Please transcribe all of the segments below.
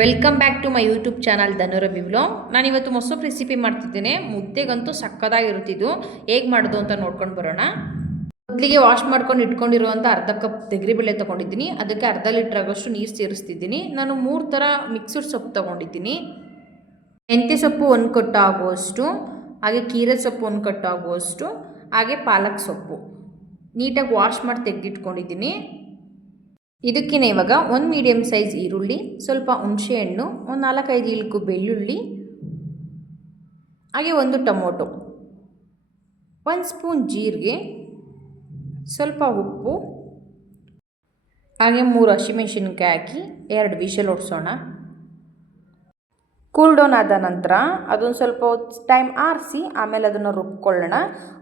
Welcome back to my YouTube channel Dhanuravi vlog. ನಾನಿವತ್ತು ಮೊಸೊಪ್ಪು recipe ಮಾಡ್ತಿದ್ದೇನೆ. ಮುದ್ದೆಗಂತೂ ಸಕ್ಕದಾಗಿರುತ್ತಿದ್ದು ಹೇಗೆ ಮಾಡೋದು ಅಂತ ನೋಡ್ಕೊಂಡು ಬರೋಣ. ಮೊದಲಿಗೆ ವಾಶ್ ಮಾಡ್ಕೊಂಡು ಇಟ್ಕೊಂಡಿರುವಂಥ ಅರ್ಧ ಕಪ್ ತೆಗರಿಬೇಳೆ ತೊಗೊಂಡಿದ್ದೀನಿ. ಅದಕ್ಕೆ ಅರ್ಧ ಲೀಟ್ರ್ ಆಗೋಷ್ಟು ನೀರು ಸೇರಿಸ್ತಿದ್ದೀನಿ. ನಾನು 3 ಥರ ಮಿಕ್ಸ್ಡ್ ಸೊಪ್ಪು ತೊಗೊಂಡಿದ್ದೀನಿ. ಮೆಂತ್ಯ ಸೊಪ್ಪು 1 ಕಟ್ಟು ಆಗುವಷ್ಟು, ಹಾಗೆ ಕೀರೆ ಸೊಪ್ಪು 1 ಕಟ್ಟು ಆಗುವಷ್ಟು, ಹಾಗೆ ಪಾಲಕ್ ಸೊಪ್ಪು ನೀಟಾಗಿ ವಾಶ್ ಮಾಡಿ ತೆಗೆದಿಟ್ಕೊಂಡಿದ್ದೀನಿ. ಇದಕ್ಕೆ ಇವಾಗ 1 ಮೀಡಿಯಮ್ ಸೈಜ್ ಈರುಳ್ಳಿ, ಸ್ವಲ್ಪ ಹುಣಸೆ ಹಣ್ಣು, ಒಂದು 4-5 ಇಳ್ಕು ಬೆಳ್ಳುಳ್ಳಿ, ಹಾಗೆ 1 ಟೊಮೊಟೊ, 1 ಸ್ಪೂನ್ ಜೀರಿಗೆ, ಸ್ವಲ್ಪ ಉಪ್ಪು, ಹಾಗೆ 3 ಹಸಿಮೆಣಸಿನ್ಕಾಯಿ ಹಾಕಿ 2 ವಿಷಲ್ ಹೊಡ್ಸೋಣ. ಕೂಲ್ ಡೌನ್ ಆದ ನಂತರ ಅದೊಂದು ಸ್ವಲ್ಪ ಟೈಮ್ ಆರಿಸಿ ಆಮೇಲೆ ಅದನ್ನು ರುಬ್ಕೊಳ್ಳೋಣ.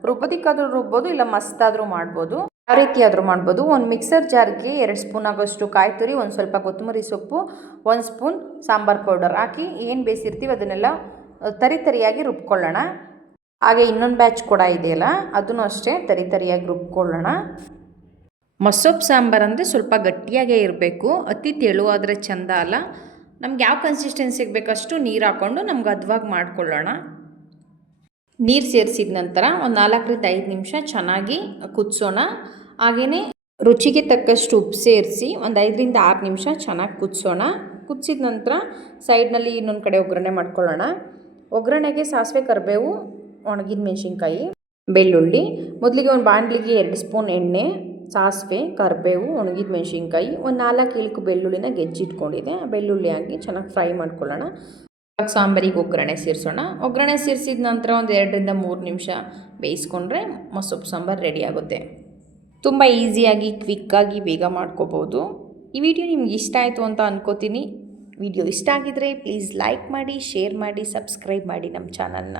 ರುಬ್ಬೋದಕ್ಕಾದರೂ ರುಬ್ಬೋದು, ಇಲ್ಲ ಮಸ್ತಾದರೂ ಮಾಡ್ಬೋದು. ಯಾವ ರೀತಿ ಆದರೂ ಮಾಡ್ಬೋದು. ಒಂದು ಮಿಕ್ಸರ್ ಜಾರ್ಗೆ 2 ಸ್ಪೂನ್ ಆಗೋಷ್ಟು ಕಾಯಿ ತುರಿ, ಒಂದು ಸ್ವಲ್ಪ ಕೊತ್ತಂಬರಿ ಸೊಪ್ಪು, 1 ಸ್ಪೂನ್ ಸಾಂಬಾರು ಪೌಡರ್ ಹಾಕಿ ಏನು ಬೇಯಿಸಿರ್ತೀವಿ ಅದನ್ನೆಲ್ಲ ತರಿಯಾಗಿ ರುಬ್ಕೊಳ್ಳೋಣ. ಹಾಗೆ ಇನ್ನೊಂದು ಬ್ಯಾಚ್ ಕೂಡ ಇದೆಯಲ್ಲ, ಅದನ್ನು ಅಷ್ಟೇ ತರಿಯಾಗಿ ರುಬ್ಕೊಳ್ಳೋಣ. ಮೊಸೊಪ್ಪು ಸಾಂಬಾರು ಅಂದರೆ ಸ್ವಲ್ಪ ಗಟ್ಟಿಯಾಗೇ ಇರಬೇಕು, ಅತಿ ತೆಳುವಾದರೆ ಚೆಂದ ಅಲ್ಲ. ನಮ್ಗೆ ಯಾವ ಕನ್ಸಿಸ್ಟೆನ್ಸಿಗೆ ಬೇಕಷ್ಟು ನೀರು ಹಾಕ್ಕೊಂಡು ನಮ್ಗೆ ಹದವಾಗಿ ಮಾಡ್ಕೊಳ್ಳೋಣ. ನೀರು ಸೇರಿಸಿದ ನಂತರ ಒಂದು 4-5 ನಿಮಿಷ ಚೆನ್ನಾಗಿ ಕುದಿಸೋಣ. ಹಾಗೆಯೇ ರುಚಿಗೆ ತಕ್ಕಷ್ಟು ಉಪ್ಪು ಸೇರಿಸಿ ಒಂದು 5-6 ನಿಮಿಷ ಚೆನ್ನಾಗಿ ಕುದಿಸೋಣ. ಕುದಿಸಿದ ನಂತರ ಸೈಡ್ನಲ್ಲಿ ಇನ್ನೊಂದು ಕಡೆ ಒಗ್ಗರಣೆ ಮಾಡ್ಕೊಳ್ಳೋಣ. ಒಗ್ಗರಣೆಗೆ ಸಾಸಿವೆ, ಕರಿಬೇವು, ಒಣಗಿದ ಮೆಣಸಿನ್ಕಾಯಿ, ಬೆಳ್ಳುಳ್ಳಿ. ಮೊದಲಿಗೆ ಒಂದು ಬಾಣಲಿಗೆ 2 ಸ್ಪೂನ್ ಎಣ್ಣೆ, ಸಾಸಿವೆ, ಕರಿಬೇವು, ಒಣಗಿದ ಮೆಣಸಿನ್ಕಾಯಿ, ಒಂದು 4 ಇಳ್ಕು ಬೆಳ್ಳುಳ್ಳಿನ ಗೆಜ್ಜಿಟ್ಕೊಂಡಿದೆ. ಬೆಳ್ಳುಳ್ಳಿ ಹಾಕಿ ಚೆನ್ನಾಗಿ ಫ್ರೈ ಮಾಡ್ಕೊಳ್ಳೋಣ. ಸಾಂಬಾರಿಗೆ ಒಗ್ಗರಣೆ ಸೇರಿಸೋಣ. ಒಗ್ಗರಣೆ ಸೇರಿಸಿದ ನಂತರ ಒಂದು 2-3 ನಿಮಿಷ ಬೇಯಿಸ್ಕೊಂಡ್ರೆ ಮೊಸೊಪ್ಪು ಸಾಂಬಾರು ರೆಡಿ ಆಗುತ್ತೆ. ತುಂಬ ಈಸಿಯಾಗಿ, ಕ್ವಿಕ್ಕಾಗಿ, ಬೇಗ ಮಾಡ್ಕೋಬೋದು. ಈ ವಿಡಿಯೋ ನಿಮ್ಗೆ ಇಷ್ಟ ಆಯಿತು ಅಂತ ಅಂದ್ಕೋತೀನಿ. ವಿಡಿಯೋ ಇಷ್ಟ ಆಗಿದರೆ ಪ್ಲೀಸ್ ಲೈಕ್ ಮಾಡಿ, ಶೇರ್ ಮಾಡಿ, ಸಬ್ಸ್ಕ್ರೈಬ್ ಮಾಡಿ ನಮ್ಮ ಚಾನಲ್ನ.